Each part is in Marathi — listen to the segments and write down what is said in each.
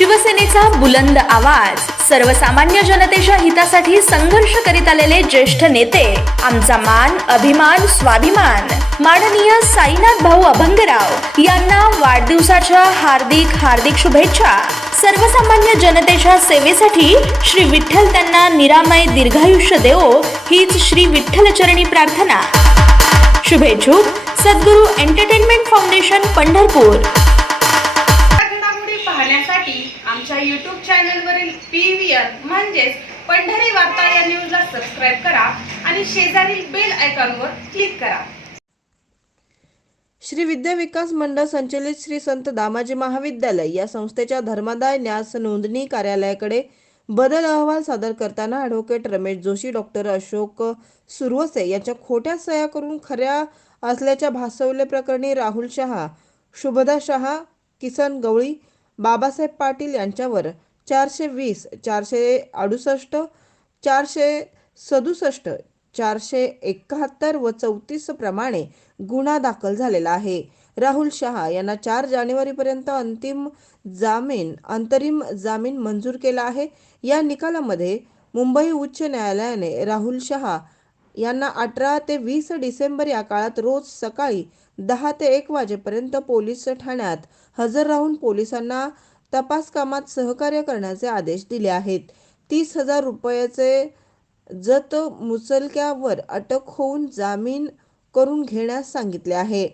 शिवसेनेचा बुलंद आवाज. सर्वसामान्य जनतेच्या हितासाठी संघर्ष करीत आलेले ज्येष्ठ नेते. आमचा मान अभिमान स्वाभिमान. माननीय साईनाथ भाऊ अभंगराव यांना वाढदिवसाच्या हार्दिक हार्दिक शुभेच्छा. सर्वसामान्य जनतेच्या सेवेसाठी श्री विठ्ठल त्यांना निरामय दीर्घायुष्य देवो हीच श्री विठ्ठलचरणी प्रार्थना. शुभेच्छुक Sadguru entertainment foundation Pandharpur. YouTube चॅनलवरील P V R म्हणजेच पंढरी वार्ता या न्यूजला सबस्क्राईब करा आणि शेजारील बेल आयकॉनवर क्लिक करा. श्री विद्या विकास मंडळ संचलित श्री संत दामाजी महाविद्यालय या संस्थेच्या धर्मादाय न्यास नोंदणी कार्यालयाकडे बदल अहवाल सादर करताना ॲडव्होकेट रमेश जोशी डॉक्टर अशोक सुरवसे यांच्या खोट्या सह्या करून खऱ्या असल्याच्या भासवल्याप्रकरणी राहुल शहा शुभदा शहा किसन गवळी बाबासाहेब पाटील यांच्यावर चारशे वीस चारशे अडुसष्ट चारशे सदुसष्ट चारशे एकाहत्तर व चौतीस प्रमाणे गुन्हा दाखल झालेला आहे. राहुल शहा यांना चार जानेवारीपर्यंत अंतिम जामीन अंतरिम जामीन मंजूर केला आहे. या निकालामध्ये मुंबई उच्च न्यायालयाने राहुल शहा यांना अठरा ते वीस डिसेंबर या काळात रोज सकाळी दहा ते एक वाजेपर्यंत पोलीस ठाण्यात हजर राहून पोलिसांना तपास कामात सहकार्य करण्याचे आदेश दिले आहेत. तीस हजार रुपयाचे जत मुचलक्यावर अटक होऊन जामीन करून घेण्यास सांगितले आहे.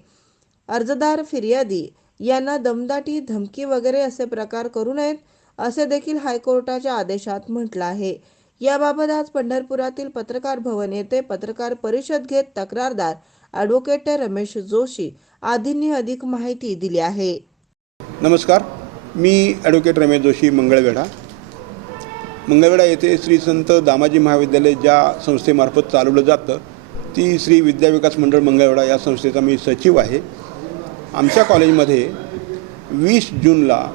अर्जदार फिर्यादी यांना दमदाटी धमकी वगैरे असे प्रकार करू नयेत असे देखील हायकोर्टाच्या आदेशात म्हटलं आहे. याबाबत आज पंढरपुरातील पत्रकार भवन येथे पत्रकार परिषद घेत तक्रारदार ॲडव्होकेट रमेश जोशी आदींनी अधिक माहिती दिली आहे. नमस्कार मी ॲडव्होकेट रमेश जोशी मंगळवेढा. मंगळवेढा येथे श्री संत दामाजी महाविद्यालय ज्या संस्थेमार्फत चालवलं जातं ती श्री विद्याविकास मंडळ मंगळवेढा या संस्थेचा मी सचिव आहे. आमच्या कॉलेजमध्ये वीस जूनला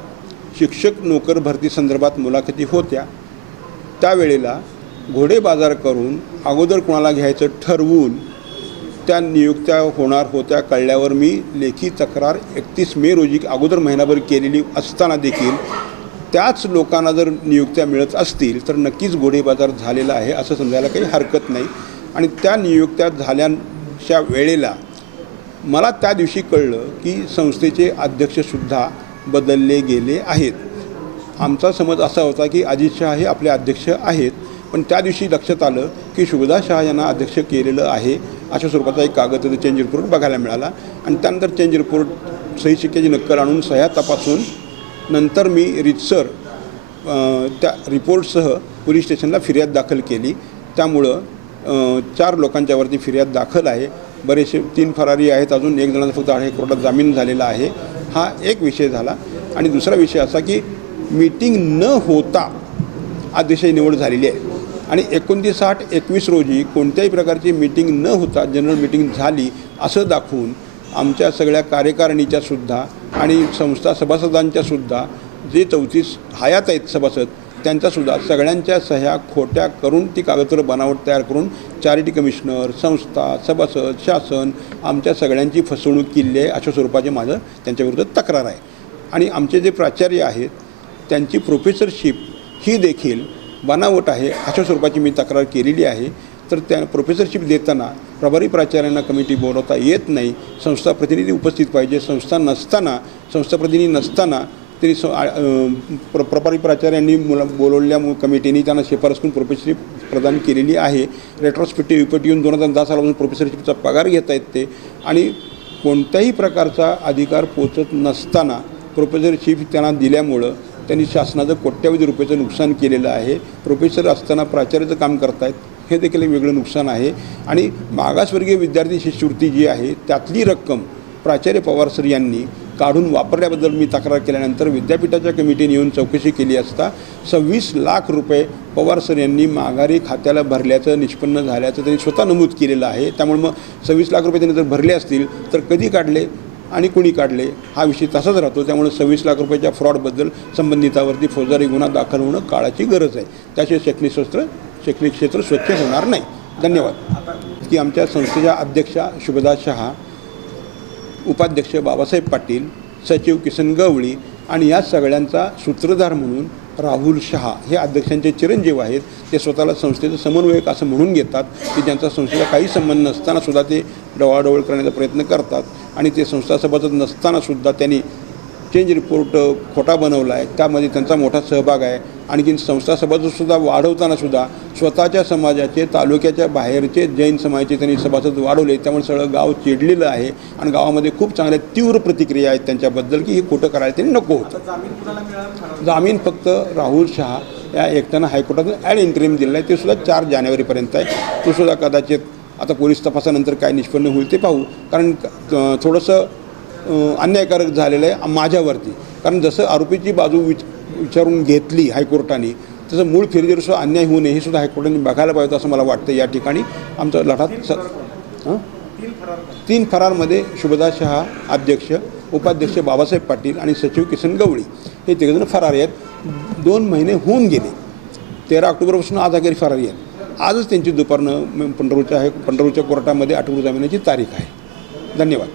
शिक्षक नोकर भरती संदर्भात मुलाखती होत्या. त्यावेळेला घोडे बाजार करून अगोदर कोणाला घ्यायचं ठरवून त्या नियुक्त्या होणार होत्या कळल्यावर मी लेखी तक्रार एकतीस मे रोजी अगोदर महिनाभर केलेली असताना देखील त्याच लोकांना जर नियुक्त्या मिळत असतील तर नक्कीच घोडेबाजार झालेला आहे असं समजायला काही हरकत नाही. आणि त्या नियुक्त्या झाल्याच्या वेळेला मला त्या दिवशी कळलं की संस्थेचे अध्यक्षसुद्धा बदलले गेले आहेत. आमचा समज असा होता की अजित शहा हे आपले अध्यक्ष आहेत पण त्या दिवशी लक्षात आलं की शुभदा शहा यांना अध्यक्ष केलेलं आहे अशा स्वरूपाचा एक कागद चेंज रिपोर्ट बघायला मिळाला. आणि त्यानंतर चेंज रिपोर्ट सही शिक्क्याची नक्कल आणून सह्या तपासून नंतर मी रितसर त्या रिपोर्टसह पोलीस स्टेशनला फिर्याद दाखल केली. त्यामुळं चार लोकांच्यावरती फिर्याद दाखल आहे. बरेचसे तीन फरारी आहेत अजून एक जणांचा फक्त हायकोर्टात कोर्टात जामीन झालेला आहे. हा एक विषय झाला. आणि दुसरा विषय असा की मीटिंग न होता अतिशय निवड झालेली आहे. आणि एकोणतीस आठ एकवीस रोजी कोणत्याही प्रकारची मीटिंग न होता जनरल मीटिंग झाली असं दाखवून आमच्या सगळ्या कार्यकारिणीच्या सुद्धा आणि संस्था सभासदांच्या सुद्धा जे चौतीस हयात आहेत सभासद त्यांच्यासुद्धा सगळ्यांच्या सह्या खोट्या करून ती कागदपत्र बनावट तयार करून चॅरिटी कमिशनर संस्था सभासद शासन आमच्या सगळ्यांची फसवणूक केली आहे अशा स्वरूपाचे माझं त्यांच्याविरुद्ध तक्रार आहे. आणि आमचे जे प्राचार्य आहेत त्यांची प्रोफेसरशिप ही देखील बनावट आहे अशा स्वरूपाची मी तक्रार केलेली आहे. तर त्या प्रोफेसरशिप देताना प्रभारी प्राचार्यांना कमिटी बोलवता येत नाही. संस्था प्रतिनिधी उपस्थित पाहिजे. संस्था नसताना संस्था प्रतिनिधी नसताना तरी स प्र प्रभारी प्राचार्यांनी मुला बोलवलेल्या कमिटीने त्यांना शिफारस करून प्रोफेसरशिप प्रदान केलेली आहे. रेट्रोस्पेक्टिव्ह रिपोर्ट येऊन दोन हजार दहा सालापासून प्रोफेसरशिपचा पगार घेत आहेत ते. आणि कोणत्याही प्रकारचा अधिकार पोचत नसताना प्रोफेसरशिप त्यांना दिल्यामुळं त्यांनी शासनाचं कोट्यावधी रुपयाचं नुकसान केलेलं आहे. प्रोफेसर असताना प्राचार्याचं काम करतायत. हे देखील एक वेगळं नुकसान आहे. आणि मागासवर्गीय विद्यार्थी शिष्यवृत्ती जी आहे त्यातली रक्कम प्राचार्य पवार सर यांनी काढून वापरल्याबद्दल मी तक्रार केल्यानंतर विद्यापीठाच्या कमिटीने येऊन चौकशी केली असता सव्वीस लाख रुपये पवार सर यांनी माघारी खात्याला भरल्याचं निष्पन्न झाल्याचं त्यांनी स्वतः नमूद केलेलं आहे. त्यामुळे मग सव्वीस लाख रुपये त्यांनी जर भरले असतील तर कधी काढले? आणि कुणी काढले हा विषय तसाच राहतो. त्यामुळे सव्वीस लाख रुपयाच्या फ्रॉडबद्दल संबंधितावरती फौजदारी गुन्हा दाखल होणं काळाची गरज आहे. त्याशिवाय शैक्षणिक शस्त्र शैक्षणिक क्षेत्र स्वच्छ होणार नाही. धन्यवाद. की आमच्या संस्थेच्या अध्यक्षा शुभदा शहा उपाध्यक्ष बाबासाहेब पाटील सचिव किसन गवळी आणि या सगळ्यांचा सूत्रधार म्हणून राहुल शहा हे अध्यक्षांचे चिरंजीव आहेत. ते स्वतःला संस्थेचं समन्वयक असं म्हणून घेतात. की ज्यांचा संस्थेला काही संबंध नसताना सुद्धा ते डवाडवळ करण्याचा प्रयत्न करतात. आणि ते संस्था सभासद नसतानासुद्धा त्यांनी चेंज रिपोर्ट खोटा बनवला आहे. त्यामध्ये त्यांचा मोठा सहभाग आहे. आणखी संस्था सभासदसुद्धा वाढवताना सुद्धा स्वतःच्या समाजाचे तालुक्याच्या बाहेरचे जैन समाजाचे त्यांनी सभासद वाढवले. त्यामुळे सगळं गाव चिडलेलं आहे आणि गावामध्ये खूप चांगल्या तीव्र प्रतिक्रिया आहेत त्यांच्याबद्दल की हे खोटं करायला त्यांनी नको होतं. जामीन फक्त राहुल शहा या एकट्यानं हायकोर्टातून ॲड इंटरिम दिलेला आहे. ते सुद्धा चार जानेवारीपर्यंत आहे. तो सुद्धा कदाचित आता पोलीस तपासानंतर काय निष्पन्न होईल ते पाहू. कारण थोडंसं अन्यायकारक झालेलं आहे माझ्यावरती. कारण जसं आरोपीची बाजू विच विचारून घेतली हायकोर्टाने तसं मूळ फिर्जेवर अन्याय होऊ नये हे सुद्धा हायकोर्टाने बघायला पाहिजे असं मला वाटतं या ठिकाणी. आमचं लढात स तीन फरारमध्ये शुभदास शहा अध्यक्ष उपाध्यक्ष बाबासाहेब पाटील आणि सचिव किसन गवळी हे तिघजण फरार आहेत. दोन महिने होऊन गेले. तेरा ऑक्टोबरपासून आज अखेर फरारी आहेत. आजच त्यांची दुपारनं पंढरूच्या आहे पंढरूच्या कोर्टामध्ये अटक जामिनाची तारीख आहे. धन्यवाद.